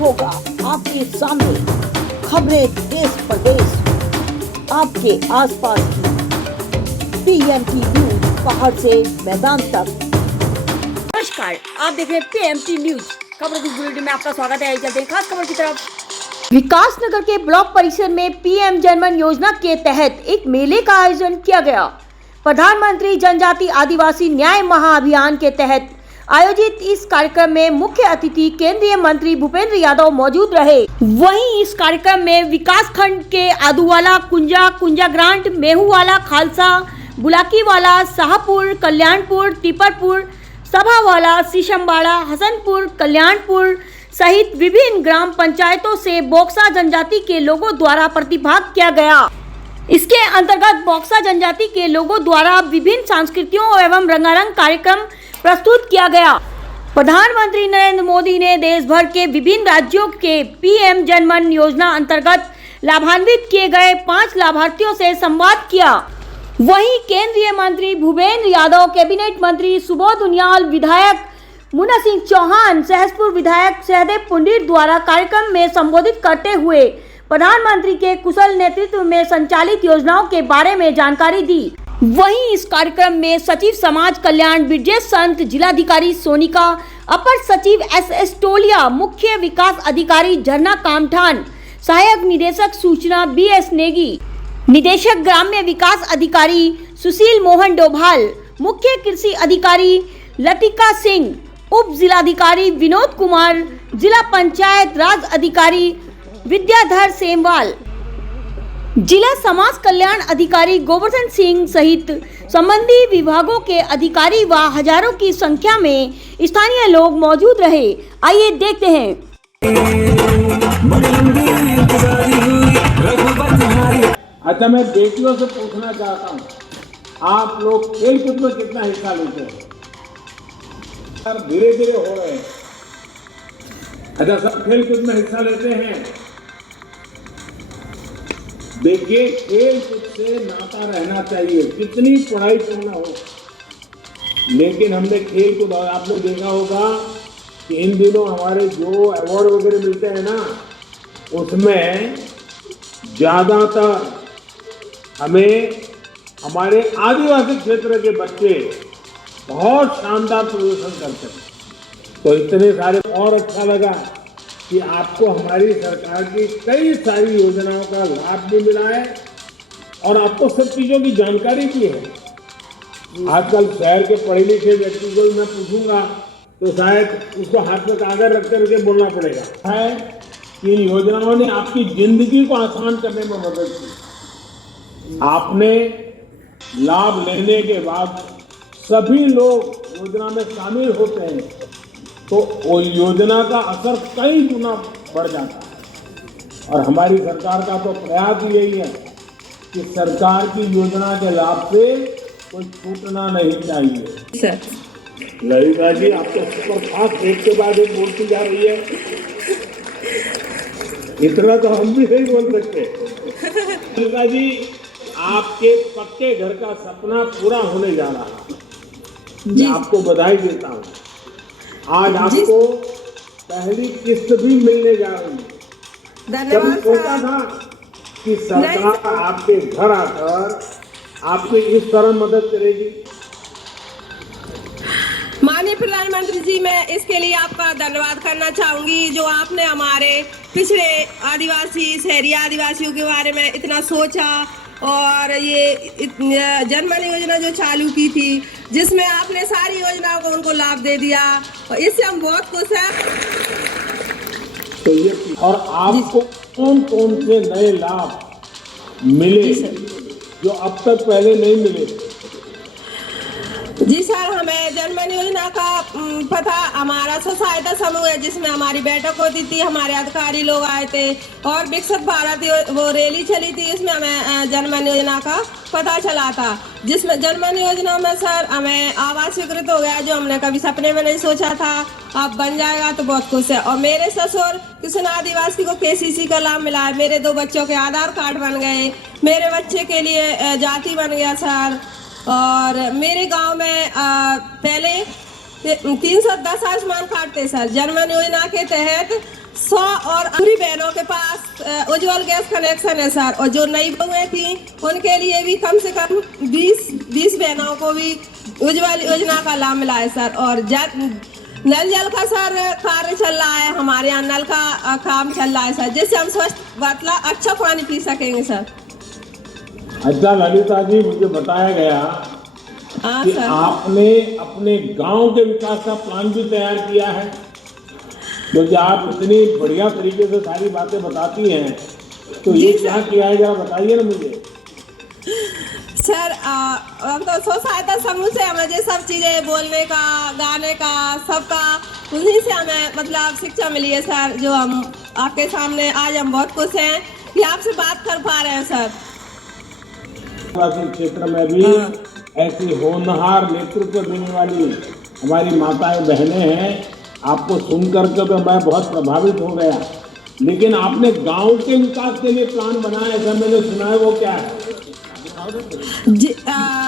होगा आपके सामने खबरें देश प्रदेश आपके आसपास की पीएमटी न्यूज पहाड़ से मैदान तक। नमस्कार, आप देख रहे हैं पीएमटी न्यूज। खबरों की बुलेटिन में आपका स्वागत है। चलते हैं खास खबर की तरफ। विकासनगर के ब्लॉक परिसर में पीएम जनमन योजना के तहत एक मेले का आयोजन किया गया। प्रधानमंत्री जनजाति आदिवासी न्याय महाअभियान के तहत आयोजित इस कार्यक्रम में मुख्य अतिथि केंद्रीय मंत्री भूपेंद्र यादव मौजूद रहे। वहीं इस कार्यक्रम में विकास खंड के आदुवाला, कुंजा ग्रांट, मेहुवाला, खालसा, बुलाकीवाला, शाहपुर, कल्याणपुर, टीपरपुर, सभावाला, शीशमबाड़ा, हसनपुर, कल्याणपुर सहित विभिन्न ग्राम पंचायतों से बोक्सा जनजाति के लोगों द्वारा प्रतिभाग किया गया। इसके अंतर्गत बोक्सा जनजाति के लोगों द्वारा विभिन्न सांस्कृतियों एवं रंगारंग कार्यक्रम प्रस्तुत किया गया। प्रधानमंत्री नरेंद्र मोदी ने देश भर के विभिन्न राज्यों के पीएम जनमन योजना अंतर्गत लाभान्वित किए गए 5 लाभार्थियों से संवाद किया। वहीं केंद्रीय मंत्री भूपेंद्र यादव, कैबिनेट मंत्री सुबोध उनियाल, विधायक मुन्ना सिंह चौहान, सहसपुर विधायक सहदेव पुंडीर द्वारा कार्यक्रम में संबोधित करते हुए प्रधानमंत्री के कुशल नेतृत्व में संचालित योजनाओं के बारे में जानकारी दी। वहीं इस कार्यक्रम में सचिव समाज कल्याण ब्रिजेश संत, जिलाधिकारी सोनिका, अपर सचिव एस टोलिया, मुख्य विकास अधिकारी झरना कामठान, सहायक निदेशक सूचना BS नेगी, निदेशक ग्राम्य विकास अधिकारी सुशील मोहन डोभाल, मुख्य कृषि अधिकारी लतिका सिंह, उप जिलाधिकारी विनोद कुमार, जिला पंचायत राज अधिकारी विद्याधर सेमवाल, जिला समाज कल्याण अधिकारी गोवर्धन सिंह सहित संबंधी विभागों के अधिकारी व हजारों की संख्या में स्थानीय लोग मौजूद रहे। आइए देखते हैं। अच्छा, मैं बेटियों से पूछना चाहता हूँ, आप लोग खेल कूद में कितना हिस्सा लेते हैं? सर, धीरे धीरे हो रहे हैं। अच्छा, सब खेल कूद में हिस्सा लेते हैं। देखिए, खेल कूद से नाता रहना चाहिए, कितनी पढ़ाई करना हो, लेकिन हमने खेल कूद, और आपने देखा होगा कि इन दिनों हमारे जो अवार्ड वगैरह मिलते हैं ना, उसमें ज्यादातर हमें हमारे आदिवासी क्षेत्र के बच्चे बहुत शानदार प्रदर्शन करते हैं। तो इतने सारे, और अच्छा लगा कि आपको हमारी सरकार की कई सारी योजनाओं का लाभ भी मिला है और आपको सब चीज़ों की जानकारी भी है। आजकल शहर के पढ़े लिखे व्यक्ति को मैं पूछूंगा तो शायद उसको हाथ में कागज रख करके बोलना पड़ेगा है कि इन योजनाओं ने आपकी जिंदगी को आसान करने में मदद की। आपने लाभ लेने के बाद सभी लोग योजना में शामिल होते हैं तो वो योजना का असर कई गुना बढ़ जाता है। और हमारी सरकार का तो प्रयास यही है कि सरकार की योजना के लाभ से कोई छूटना नहीं चाहिए। सर, ललिता जी, आप तो सुपर फास्ट एक के बाद एक बोलती जा रही है, इतना तो हम भी नहीं बोल सकते। ललिता जी, आपके पक्के घर का सपना पूरा होने जा रहा है, मैं आपको बधाई देता हूँ। आज आपको पहली किस्त भी मिलने जा रही है। कभी सोचा था कि सरकार आपके घर आकर आपकी इस तरह मदद करेगी? माननीय प्रधानमंत्री जी, मैं इसके लिए आपका धन्यवाद करना चाहूंगी जो आपने हमारे पिछड़े आदिवासी, शहरी आदिवासियों के बारे में इतना सोचा और ये जनमन योजना जो चालू की थी जिसमें आपने सारी योजनाओं को उनको लाभ दे दिया और इससे हम बहुत खुश हैं। तो ये, और आपको कौन कौन से नए लाभ मिले जो अब तक पहले नहीं मिले? जी सर, हमें जनमन योजना का पता, हमारा सहायता समूह है जिसमें हमारी बैठक होती थी, हमारे अधिकारी लोग आए थे और विकसित भारत वो रैली चली थी, इसमें हमें जनमन योजना का पता चला था। जिसमें जनमन योजना में सर हमें आवास स्वीकृत हो गया जो हमने कभी सपने में नहीं सोचा था, अब बन जाएगा तो बहुत खुश है। और मेरे ससुर किसान आदिवासी को KCC का लाभ मिला है, मेरे 2 बच्चों के आधार कार्ड बन गए, मेरे बच्चे के लिए जाति बन गया सर। और मेरे गांव में पहले 310 आयुष्मान कार्ड थे सर, जनमन योजना के तहत 100 और पूरी बहनों के पास उज्जवल गैस कनेक्शन है सर। और जो नई बहुएं थी उनके लिए भी कम से कम 20 बहनों को भी उज्जवल योजना का लाभ मिला है सर। और नल जल का सर कार्य चल रहा है, हमारे यहाँ नल का काम चल रहा है सर, जिससे हम स्वच्छ मतलब अच्छा पानी पी सकेंगे सर। अच्छा ललिता जी, मुझे बताया गया कि सर। आपने अपने गांव के विकास का प्लान भी तैयार किया है, क्योंकि आप इतनी बढ़िया तरीके से सारी बातें बताती हैं, तो ये क्या किया है जरा बताइए ना मुझे। सर हम तो स्व सहायता समूह से हमें ये सब चीज़ें बोलने का, गाने का, सबका उन्हीं से हमें मतलब शिक्षा मिली है सर, जो हम आपके सामने आज हम बहुत खुश हैं कि आपसे बात कर पा रहे हैं सर। क्षेत्र में भी ऐसी होनहार नेतृत्व देने वाली हमारी माताएं बहनें हैं। आपको सुन करके तो मैं बहुत प्रभावित हो गया, लेकिन आपने गांव के विकास के लिए प्लान बनाया ऐसा मैंने सुना है, वो क्या है?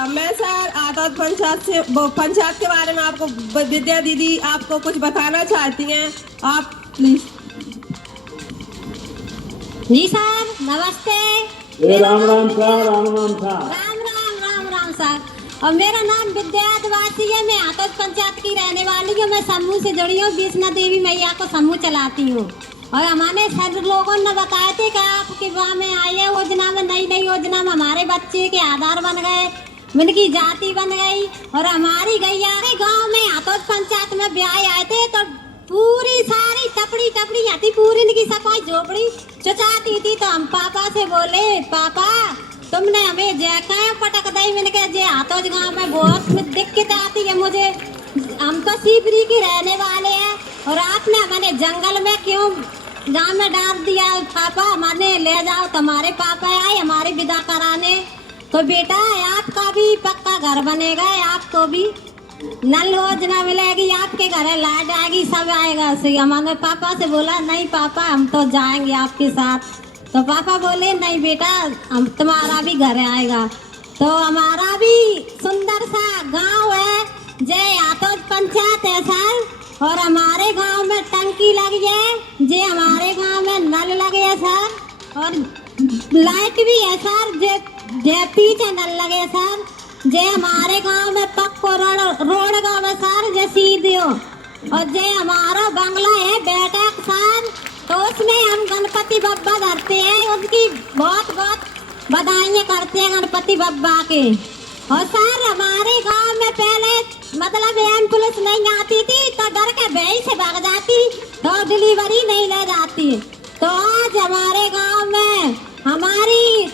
मैं सर आदत पंचायत के बारे में आपको विद्या दीदी आपको कुछ बताना चाहती हैं, आप प्लीज। जी सर नमस्ते। Ram Ram sir, Ram Ram sir. Ram sir. और मेरा नाम विद्या आदिवासी है, मैं आतोद पंचायत की रहने वाली हूँ। मैं समूह से जुड़ी हूँ, विष्णु देवी मैया को समूह चलाती हूँ। और हमारे सर लोगों ने बताए थे कि आपके गाँव में आई है योजना में, नई योजना में हमारे बच्चे के आधार बन गए, उनकी जाति बन गई। और हमारी गैया के गाँव में आतोद पंचायत में ब्याह आए थे तो पूरी सारी टपड़ी आती, पूरी इनकी सफाई झोपड़ी चुचाती थी। तो हम पापा से बोले, पापा तुमने हमें जैकाया पटक दी। मैंने कहा जे आतोज गाँव में बहुत दिक्कत आती है मुझे, हम तो सीपरी के रहने वाले हैं और आपने हमारे जंगल में क्यों गाँव में डाल दिया? पापा हमारे ले जाओ। तुम्हारे पापा आए हमारे विदा कराने, तो बेटा आपका भी पक्का घर बनेगा, आपको भी नल योजना मिलेगी, आपके घर लाइट आएगी, सब आएगा। सही हमारे पापा से बोला, नहीं पापा हम तो जाएंगे आपके साथ। तो पापा बोले नहीं बेटा हम तुम्हारा भी घर आएगा। तो हमारा भी सुंदर सा गांव है, जय आतोद पंचायत है सर। और हमारे गांव में टंकी लगी है, जे हमारे गांव में नल लगे है सर। और लाइट भी है सर, जे पीछे नल लगे सर। जे हमारे गांव में पक्को रोड गांव है सर, जे सीधे हो। और जे हमारा बंगला है बैठक सर, तो उसमें हम गणपति बप्पा धरते हैं, उनकी बहुत बधाइयाँ करते हैं गणपति बप्पा के। और सर हमारे गांव में पहले मतलब एम्बुलेंस नहीं आती थी तो डर के भैंस से भाग जाती, तो डिलीवरी नहीं ले जाती। तो आज हमारे गांव में हमारी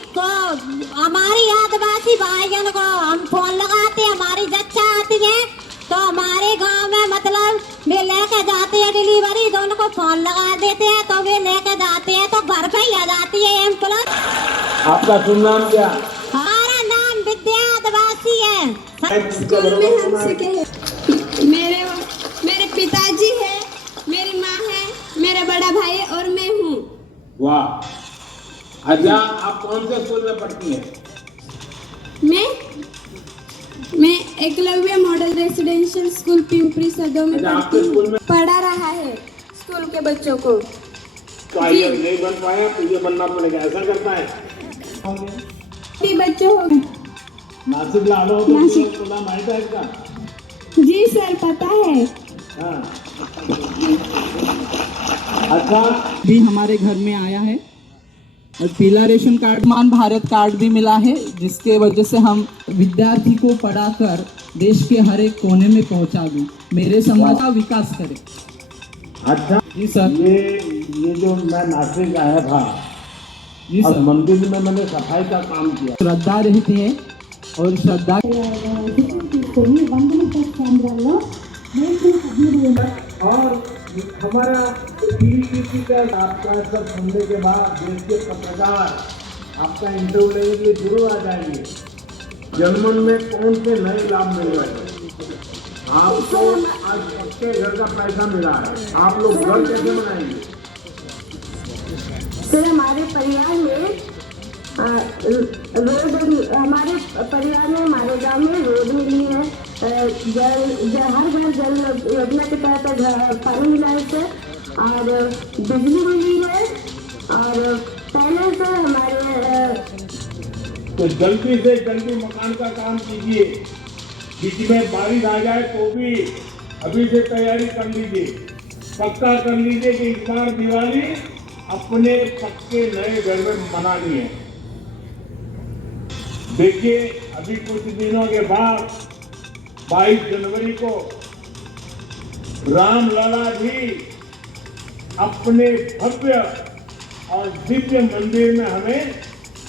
आदिवासी भाइयों को हम फोन लगाते, हमारी जच्चा आती है तो हमारे गांव में मतलब वे लेके जाते हैं डिलीवरी, दोनों को फोन लगा देते हैं तो वे लेके जाते हैं, तो घर पे ही आ जाती है एम्बुलेंस। आपका शुभ नाम क्या? हमारा नाम विद्या आदिवासी है। मेरे पिताजी है, मेरी माँ है, मेरा बड़ा भाई है और मैं हूँ। वाह। अच्छा आप कौन से स्कूल में पढ़ती हैं? मैं Eklavya model residential school Pimpri सदर में पढ़ा रहा है स्कूल के बच्चों को। तो आइए नहीं बन पाया तो ये बनना पड़ेगा, ऐसा करता है बच्चों हो। नासिक लालो तो नाम आएगा इसका? जी सर पता है। हाँ। अच्छा भी हमारे घर में आया है और पीला ration card, Ayushman Bharat card भी मिला है, जिसके वजह से हम विद्यार्थी को पढ़ाकर देश के हर एक कोने में पहुंचा दूं, मेरे समाज का विकास करें। अच्छा जी सर। ये जो मैं नासिक आया था जी सर, मंदिर में मैंने सफाई का काम किया। श्रद्धा रहती है और श्रद्धा और हमारा टीवी का आपका सब सुनने के बाद देश के पत्रकार आपका इंटरव्यू लेने के लिए जरूर आ जाएंगे। जनमन में कौन से नए लाभ मिल रहे हैं? आपको आज पक्के घर का पैसा मिला है, आप लोग घर कैसे बनाएंगे? सर हमारे परिवार में रोड, हमारे परिवार में हमारे गांव में रोड मिली है, हर घर जल योजना के तहत पानी मिला है सर। और बिजली मिली है और पहले से हमारे तो जल्दी से जल्दी मकान का काम कीजिए। बीच में बारिश आ जाए तो भी अभी से तैयारी कर लीजिए, पक्का कर लीजिए कि इस बार दिवाली अपने पक्के नए घर में मनानी है। देखिए अभी कुछ दिनों के बाद 22 जनवरी को रामलला भी अपने भव्य और दिव्य मंदिर में हमें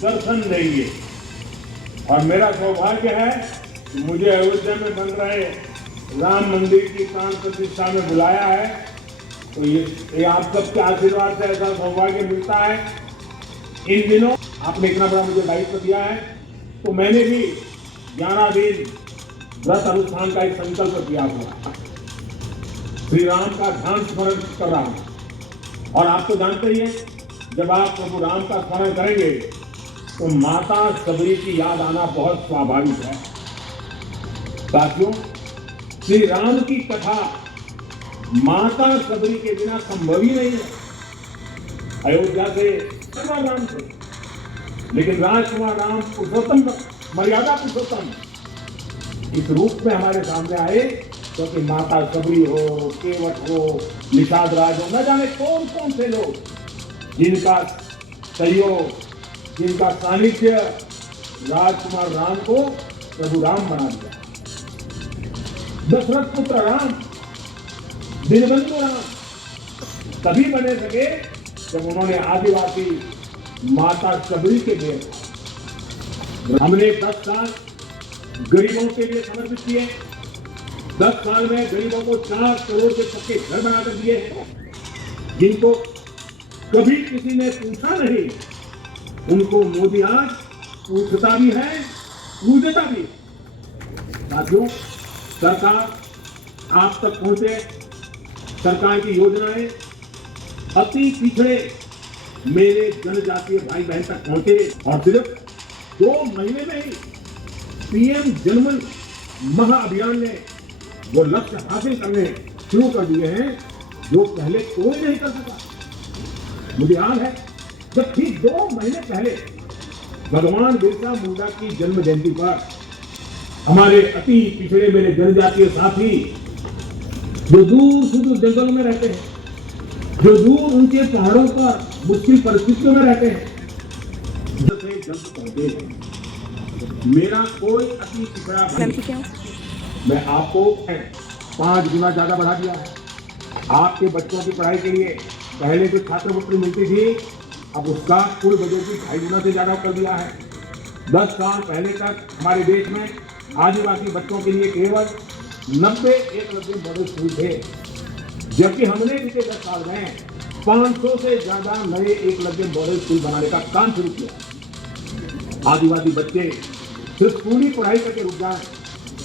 दर्शन देंगे। और मेरा सौभाग्य है कि मुझे अयोध्या में बन रहे राम मंदिर की प्राण प्रतिष्ठा में बुलाया है। तो ये आप सबके आशीर्वाद से ऐसा सौभाग्य मिलता है। इन दिनों आपने इतना बड़ा मुझे दायित्व दिया है, तो मैंने भी 11 दिन व्रत अनुष्ठान का एक संकल्प किया हुआ, श्री राम का ध्यान स्मरण कर रहा हूं। और आप तो जानते ही हैं, जब आप प्रभु राम का स्मरण करेंगे तो माता सबरी की याद आना बहुत स्वाभाविक है। साथियों, श्री राम की कथा माता सबरी के बिना संभव ही नहीं है। अयोध्या से राम थे, लेकिन राजकुमार राम पुरुषोत्तम, मर्यादा पुरुषोत्तम इस रूप में हमारे सामने आए, क्योंकि माता सबरी हो, केवट हो, निषाद राज हो, न जाने कौन कौन से लोग जिनका सहयोग, जिनका सानिध्य राजकुमार राम को प्रभु राम बना दिया। दशरथ पुत्र राम, दीनबंधु राम तभी बने सके जब उन्होंने आदिवासी माता सबरी के लिए हमने 10 साल गरीबों के लिए समर्पित किए। 10 साल में गरीबों को 4 करोड़ के पक्के घर बनाकर दिए हैं, जिनको कभी किसी ने पूछा नहीं, उनको मोदी आज पूछता भी है, पूजता भी। साथियों, सरकार आप तक पहुंचे, सरकार की योजनाएं अति पिछड़े मेरे जनजातीय भाई बहन तक पहुंचे। और सिर्फ 2 महीने में ही पीएम जनमन महाअभियान ने वो लक्ष्य हासिल करने शुरू कर दिए हैं जो पहले कोई नहीं कर सका। मुझे याद है जब ठीक 2 महीने पहले भगवान बिरसा मुंडा की जन्म जयंती पर हमारे अति पिछड़े मेरे जनजातीय साथी जो दूर सुदूर जंगलों में रहते हैं, जो दूर ऊंचे पहाड़ों पर मुश्किल परिस्थितियों में रहते हैं, जल्द पहुंचे हैं। मेरा कोई अति पिछड़ा भाई, मैं आपको 5 गुना ज्यादा बढ़ा दिया है। आपके बच्चों की पढ़ाई के लिए पहले जो छात्रवृत्ति मिलती थी, अब उसका कुल बजट भी 2.5 गुना से ज्यादा कर दिया है। 10 साल पहले तक हमारे देश में आदिवासी बच्चों के लिए केवल 90 एकलव्य मॉडल स्कूल थे, जबकि हमने बीते 10 साल में 500 से ज्यादा नए एकलव्य मॉडल स्कूल बनाने का काम शुरू किया। आदिवासी बच्चे सिर्फ स्कूली पढ़ाई करके रुक जाए,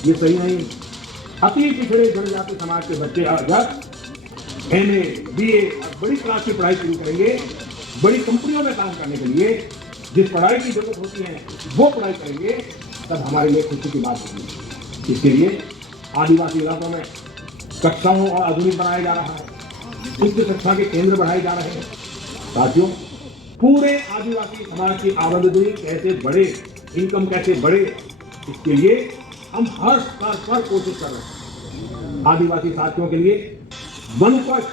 ये सही नहीं। अति पिछड़े जनजाति समाज के बच्चे अगर MA, BA और बड़ी क्लास की पढ़ाई शुरू करेंगे, बड़ी कंपनियों में काम करने के लिए जिस पढ़ाई की जरूरत होती है वो पढ़ाई करेंगे, तब हमारे लिए खुशी की बात होगी। इसके लिए आदिवासी इलाकों में कक्षाओं और आधुनिक बनाया जा रहा है, उच्च शिक्षा के केंद्र बढ़ाए जा रहे हैं। साथियों, पूरे आदिवासी समाज की आमदनी कैसे बढ़े, इनकम कैसे बढ़े, इसके लिए हम हर स्तर पर कोशिश कर रहे हैं। आदिवासी साथियों के लिए वन उपज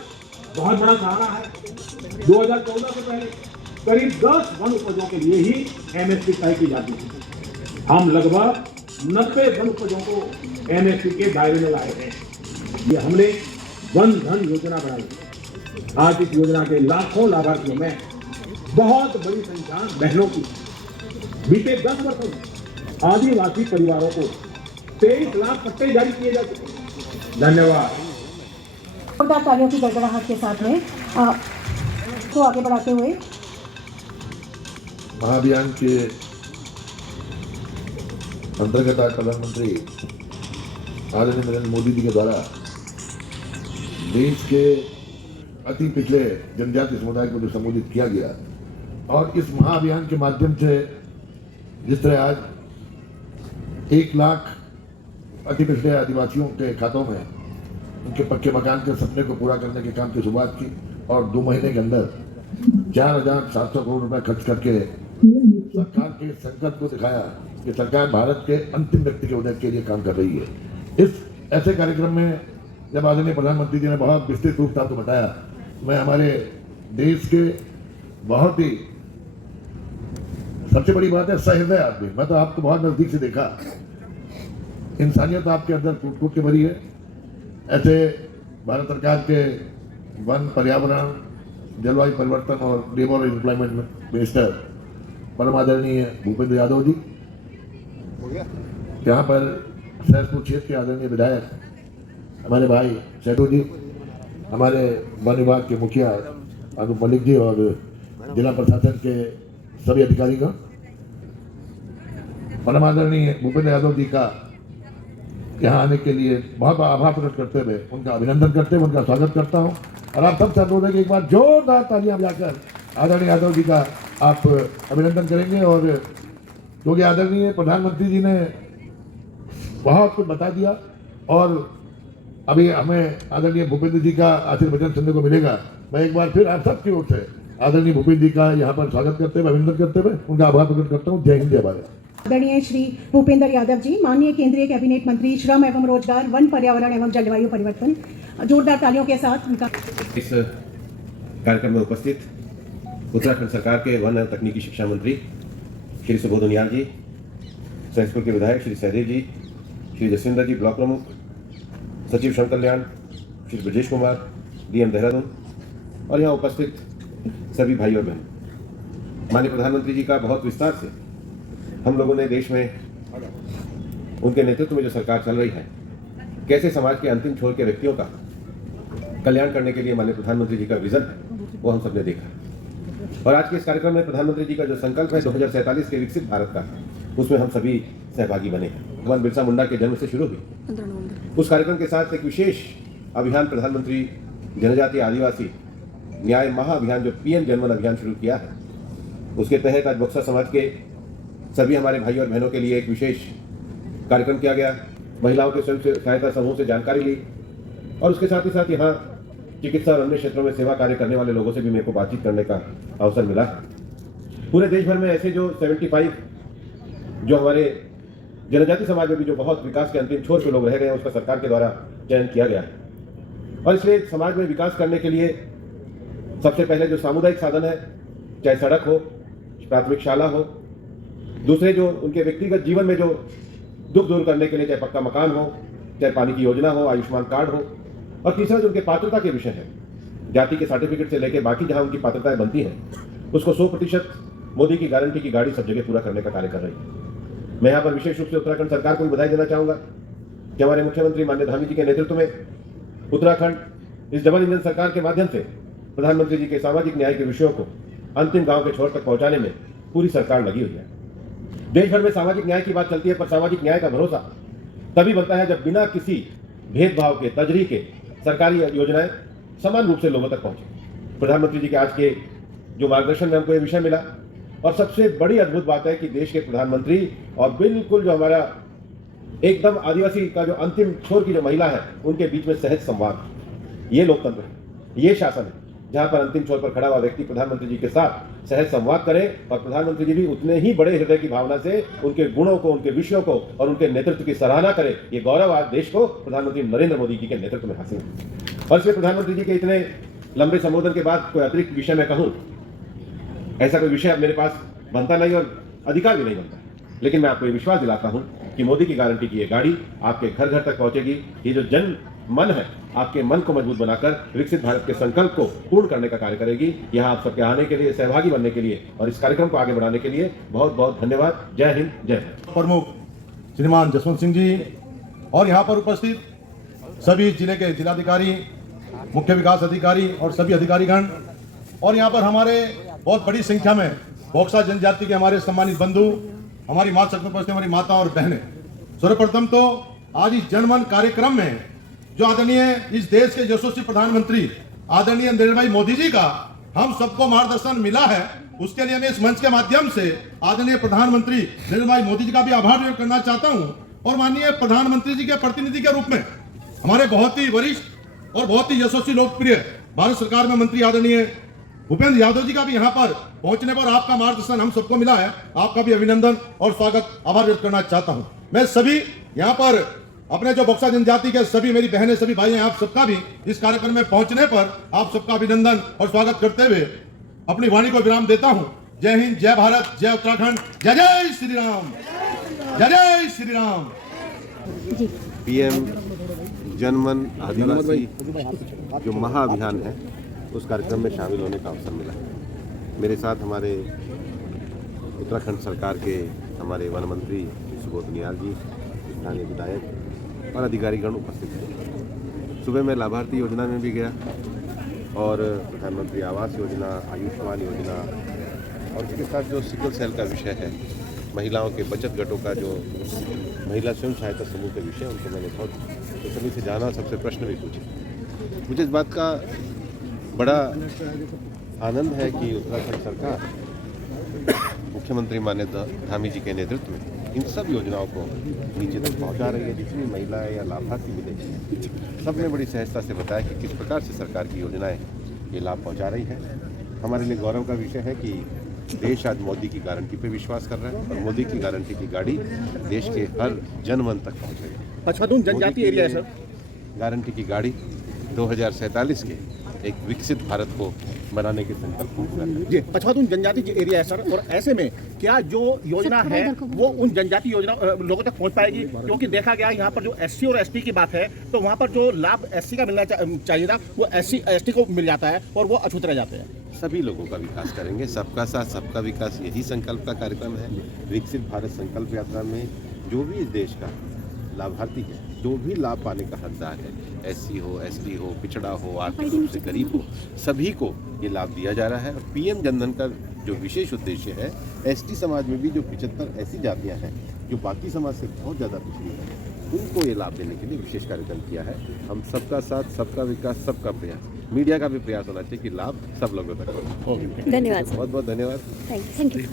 बहुत बड़ा सहारा है। 2014 से पहले करीब 10 वन उपजों के लिए ही MSP तय की जाती थी। हम लगभग 90 वन उपजों को MSP के दायरे में लाए हैं। ये हमने वन धन योजना बनाई। आज इस योजना के लाखों लाभार्थियों में बहुत बड़ी संख्या बहनों की। बीते 10 वर्षों में आदिवासी परिवारों को 23 लाख पट्टे जारी किए जा चुके हैं। धन्यवाद। कार्यों की गड़गड़ाहट के साथ में को आगे बढ़ाते हुए महाअभियान के अंतर्गत आज प्रधानमंत्री आदरणीय नरेंद्र मोदी जी के द्वारा देश के अति पिछड़े जनजातीय समुदाय को जो संबोधित किया गया, और इस महाअभियान के माध्यम से जिस तरह आज 1 लाख अति पिछड़े आदिवासियों के खातों में उनके पक्के मकान के सपने को पूरा करने के काम की शुरुआत की, और 2 महीने के अंदर 4,700 करोड़ रुपए खर्च करके सरकार के संकल्प को दिखाया कि सरकार भारत के अंतिम व्यक्ति के उदय के लिए काम कर रही है। इस ऐसे कार्यक्रम में जब आदरणीय प्रधानमंत्री जी ने बहुत विस्तृत रूप से आपको बताया, मैं हमारे देश के बहुत ही सबसे बड़ी बात है सहृदय आदमी, मैं तो आपको बहुत नजदीक से देखा, इंसानियत आपके अंदर कूट कूट के भरी है। ऐसे भारत सरकार के वन, पर्यावरण, जलवायु परिवर्तन और लेबर और एम्प्लॉयमेंट मिनिस्टर परम आदरणीय भूपेंद्र यादव जी, यहाँ पर सहसपुर क्षेत्र के आदरणीय विधायक हमारे भाई सेठू जी, हमारे वन विभाग के मुखिया अनूप मलिक जी और जिला प्रशासन के सभी अधिकारीगण, परम आदरणीय भूपेंद्र यादव जी का यहाँ आने के लिए बहुत आभार प्रकट करते हुए उनका अभिनंदन करते हुए उनका स्वागत करता हूँ। और आप सब अनुरोध है कि एक बार जोरदार तालियां बजाकर आदरणीय यादव जी का आप अभिनंदन करेंगे। और क्योंकि आदरणीय प्रधानमंत्री जी ने बहुत कुछ बता दिया और अभी हमें आदरणीय भूपेंद्र जी का आशीर्वचन सुनने को मिलेगा। मैं एक बार फिर आप सबकी ओर से आदरणीय भूपेंद्र जी का यहाँ पर स्वागत करते हुए अभिनंदन करते हुए उनका आभार प्रकट करता हूँ। जय हिंद, जय भारत। आदरणीय श्री भूपेंद्र यादव जी, माननीय केंद्रीय कैबिनेट मंत्री श्रम एवं रोजगार, वन, पर्यावरण एवं जलवायु परिवर्तन, जोरदार तालियों के साथ उनका। इस कार्यक्रम में उपस्थित उत्तराखंड सरकार के वन एवं तकनीकी शिक्षा मंत्री श्री सुबोध उनियाल जी, सहसपुर के विधायक श्री सहदेव जी, श्री जसविंदर जी ब्लॉक प्रमुख, सचिव श्रम कल्याण श्री ब्रजेश कुमार, डीएम देहरादून, और यहाँ उपस्थित सभी भाई और बहन, माननीय प्रधानमंत्री जी का बहुत विस्तार से हम लोगों ने देश में उनके नेतृत्व में जो सरकार चल रही है, कैसे समाज के अंतिम छोर के व्यक्तियों का कल्याण करने के लिए माननीय प्रधानमंत्री जी का विजन है, वो हम सब ने देखा। और आज के इस कार्यक्रम में प्रधानमंत्री जी का जो संकल्प है 2047 के विकसित भारत का, उसमें हम सभी सहभागी बने। भगवान बिरसा मुंडा के जन्म से शुरू हुई उस कार्यक्रम के साथ एक विशेष अभियान प्रधानमंत्री जनजातीय आदिवासी न्याय महाअभियान जो पीएम जनमन अभियान शुरू किया है, उसके तहत आज बक्सा समाज के सभी हमारे भाई और बहनों के लिए एक विशेष कार्यक्रम किया गया। महिलाओं के स्वयं सहायता समूह से जानकारी ली और उसके साथ ही साथ यहाँ चिकित्सा और अन्य क्षेत्रों में सेवा कार्य करने वाले लोगों से भी मेरे को बातचीत करने का अवसर मिला। पूरे देश भर में ऐसे जो 75 जो हमारे जनजाति समाज में भी जो बहुत विकास के अंतिम छोर पे लोग रह गए हैं, उसका सरकार के द्वारा चयन किया गया है। और इसलिए समाज में विकास करने के लिए सबसे पहले जो सामुदायिक साधन है, चाहे सड़क हो, प्राथमिक शाला हो, दूसरे जो उनके व्यक्तिगत जीवन में जो दुख दूर करने के लिए चाहे पक्का मकान हो, चाहे पानी की योजना हो, आयुष्मान कार्ड हो, और तीसरा जो उनके पात्रता के विषय है, जाति के सर्टिफिकेट से लेकर बाकी जहां उनकी पात्रताएं बनती हैं, उसको 100% मोदी की गारंटी की गाड़ी सब जगह पूरा करने का कार्य कर रही है। मैं यहाँ पर विशेष रूप से उत्तराखंड सरकार को भी बधाई देना चाहूँगा कि हमारे मुख्यमंत्री माननीय धामी जी के नेतृत्व में उत्तराखंड इस डबल इंजन सरकार के माध्यम से प्रधानमंत्री जी के सामाजिक न्याय के विषयों को अंतिम गांव के छोर तक पहुंचाने में पूरी सरकार लगी हुई है। देश भर में सामाजिक न्याय की बात चलती है, पर सामाजिक न्याय का भरोसा तभी बनता है जब बिना किसी भेदभाव के, तजरी के सरकारी योजनाएं समान रूप से लोगों तक पहुंचे। प्रधानमंत्री जी के आज के जो मार्गदर्शन में हमको ये विषय मिला, और सबसे बड़ी अद्भुत बात है कि देश के प्रधानमंत्री और बिल्कुल जो हमारा एकदम आदिवासी का जो अंतिम छोर की जो महिला है, उनके बीच में सहज संवाद, ये लोकतंत्र है, ये शासन है, जहां पर अंतिम छोर पर खड़ा हुआ व्यक्ति प्रधानमंत्री जी के साथ सहज संवाद करे और प्रधानमंत्री जी भी उतने ही बड़े हृदय की भावना से उनके गुणों को, उनके विषयों को और उनके नेतृत्व की सराहना करे। ये गौरव आज देश को प्रधानमंत्री नरेंद्र मोदी जी के नेतृत्व में हासिल है। और इसलिए प्रधानमंत्री जी के इतने लंबे संबोधन के बाद कोई अतिरिक्त विषय में कहूँ, ऐसा कोई विषय अब मेरे पास बनता नहीं और अधिकार भी नहीं बनता, लेकिन मैं आपको ये विश्वास दिलाता हूँ कि मोदी की गारंटी की ये गाड़ी आपके घर घर तक पहुंचेगी। ये जो जन मन है, आपके मन को मजबूत बनाकर विकसित भारत के संकल्प को पूर्ण करने का कार्य करेगी। यहाँ आप सबके आने के लिए, सहभागी बनने के लिए और इस कार्यक्रम को आगे बढ़ाने के लिए बहुत बहुत धन्यवाद। जय हिंद, जय भारत। प्रमुख श्रीमान जसवंत सिंह जी और यहाँ पर उपस्थित सभी जिले के जिलाधिकारी, मुख्य विकास अधिकारी और सभी अधिकारीगण, और यहाँ पर हमारे बहुत बड़ी संख्या में बक्सा जनजाति के हमारे सम्मानित बंधु, हमारी माँ सड़कों पर हमारी माता और बहनें। सर्वप्रथम तो आज इस जनमन कार्यक्रम में जो आदरणीय इस देश के यशस्वी प्रधानमंत्री आदरणीय नरेंद्र भाई मोदी जी का हम सबको मार्गदर्शन मिला है, उसके लिए मैं इस मंच के माध्यम से आदरणीय प्रधानमंत्री नरेंद्र भाई मोदी जी का भी आभार व्यक्त करना चाहता हूं। और माननीय प्रधानमंत्री जी के प्रतिनिधि के रूप में हमारे बहुत ही वरिष्ठ और बहुत ही यशस्वी लोकप्रिय भारत सरकार में मंत्री आदरणीय भूपेंद्र यादव जी का भी यहाँ पर पहुंचने पर आपका मार्गदर्शन हम सबको मिला है। आपका भी अभिनंदन और स्वागत आभार व्यक्त करना चाहता हूं। मैं सभी यहाँ पर अपने जो बक्सा जनजाति के सभी मेरी बहनें, सभी भाई हैं, आप सबका भी इस कार्यक्रम में पहुंचने पर आप सबका अभिनंदन और स्वागत करते हुए अपनी वाणी को विराम देता हूं। जय हिंद, जय भारत, जय उत्तराखंड, जय जय श्री राम, जय जय श्री राम। पीएम जनमन आदिवासी जो महाअभियान है उस कार्यक्रम में शामिल होने का अवसर मिला है। मेरे साथ हमारे उत्तराखंड सरकार के हमारे वन मंत्री सुबोध उनियाल जी, स्थानीय विधायक और अधिकारीगण उपस्थित थे। सुबह मैं लाभार्थी योजना में भी गया और प्रधानमंत्री आवास योजना, आयुष्मान योजना और उसके साथ जो सिकल सेल का विषय है, महिलाओं के बचत गटों का जो महिला स्वयं सहायता समूह के विषय, उनको मैंने बहुत तसल्ली से जाना, सबसे प्रश्न भी पूछे। मुझे इस बात का बड़ा आनंद है कि उत्तराखंड सरकार मुख्यमंत्री माननीय धामी जी के नेतृत्व में इन सब योजनाओं को नीचे तक पहुंचा रही है। जितनी महिलाएं या लाभार्थी मिले, सबने बड़ी सहजता से बताया कि किस प्रकार से सरकार की योजनाएं ये लाभ पहुंचा रही है। हमारे लिए गौरव का विषय है कि देश आज मोदी की गारंटी पे विश्वास कर रहा है और मोदी की गारंटी की गाड़ी देश के हर जन मन तक पहुँच रही है। पचपदून जनजाति एरिया है सर, गारंटी की गाड़ी 2047 के एक विकसित भारत को बनाने के संकल्प में जी पचपदून जनजाति एरिया है सर। और ऐसे में क्या जो योजना है वो उन जनजाति योजना लोगों तक पहुंच पाएगी? क्योंकि देखा गया यहाँ पर जो एससी और एसटी की बात है तो वहाँ पर जो लाभ एससी का मिलना चाहिए था वो एससी एसटी को मिल जाता है और वो अछूत रह जाते हैं। सभी लोगों का विकास करेंगे, सबका साथ सबका विकास, यही संकल्प का कार्यक्रम है। विकसित भारत संकल्प यात्रा में जो भी इस देश का लाभार्थी है, जो भी लाभ पाने का हकदार है, एससी हो, एसटी हो, पिछड़ा हो, आर्थिक रूप से गरीब हो, सभी को ये लाभ दिया जा रहा है। और पीएम जनधन का जो विशेष उद्देश्य है, एसटी समाज में भी जो 75 ऐसी जातियां हैं जो बाकी समाज से बहुत ज़्यादा पिछड़ी हैं, उनको ये लाभ देने के लिए विशेष कार्यक्रम किया है। हम सबका साथ, सबका विकास, सबका प्रयास, मीडिया का भी प्रयास होना चाहिए कि लाभ सब लोगों तक हो। धन्यवाद, बहुत बहुत धन्यवाद। Thank you.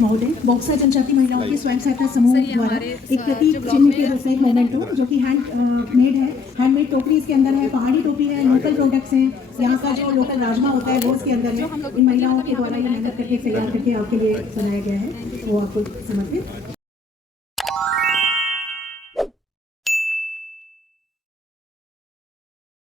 महोदय, बक्सा जनजाति महिलाओं के स्वयं सहायता समूह द्वारा एक प्रतीक चिन्ह के रूप में एक मोमेंटो जो कि हैंडमेड है, हैंडमेड टोकरी इसके अंदर है, पहाड़ी टोपी है, लोकल प्रोडक्ट्स हैं, यहाँ का जो लोकल राजमा होता है वो इसके अंदर है। इन महिलाओं के द्वारा ये मेहनत करके तैयार करके आपके लिए बनाया गया है, वो आपको समर्पित।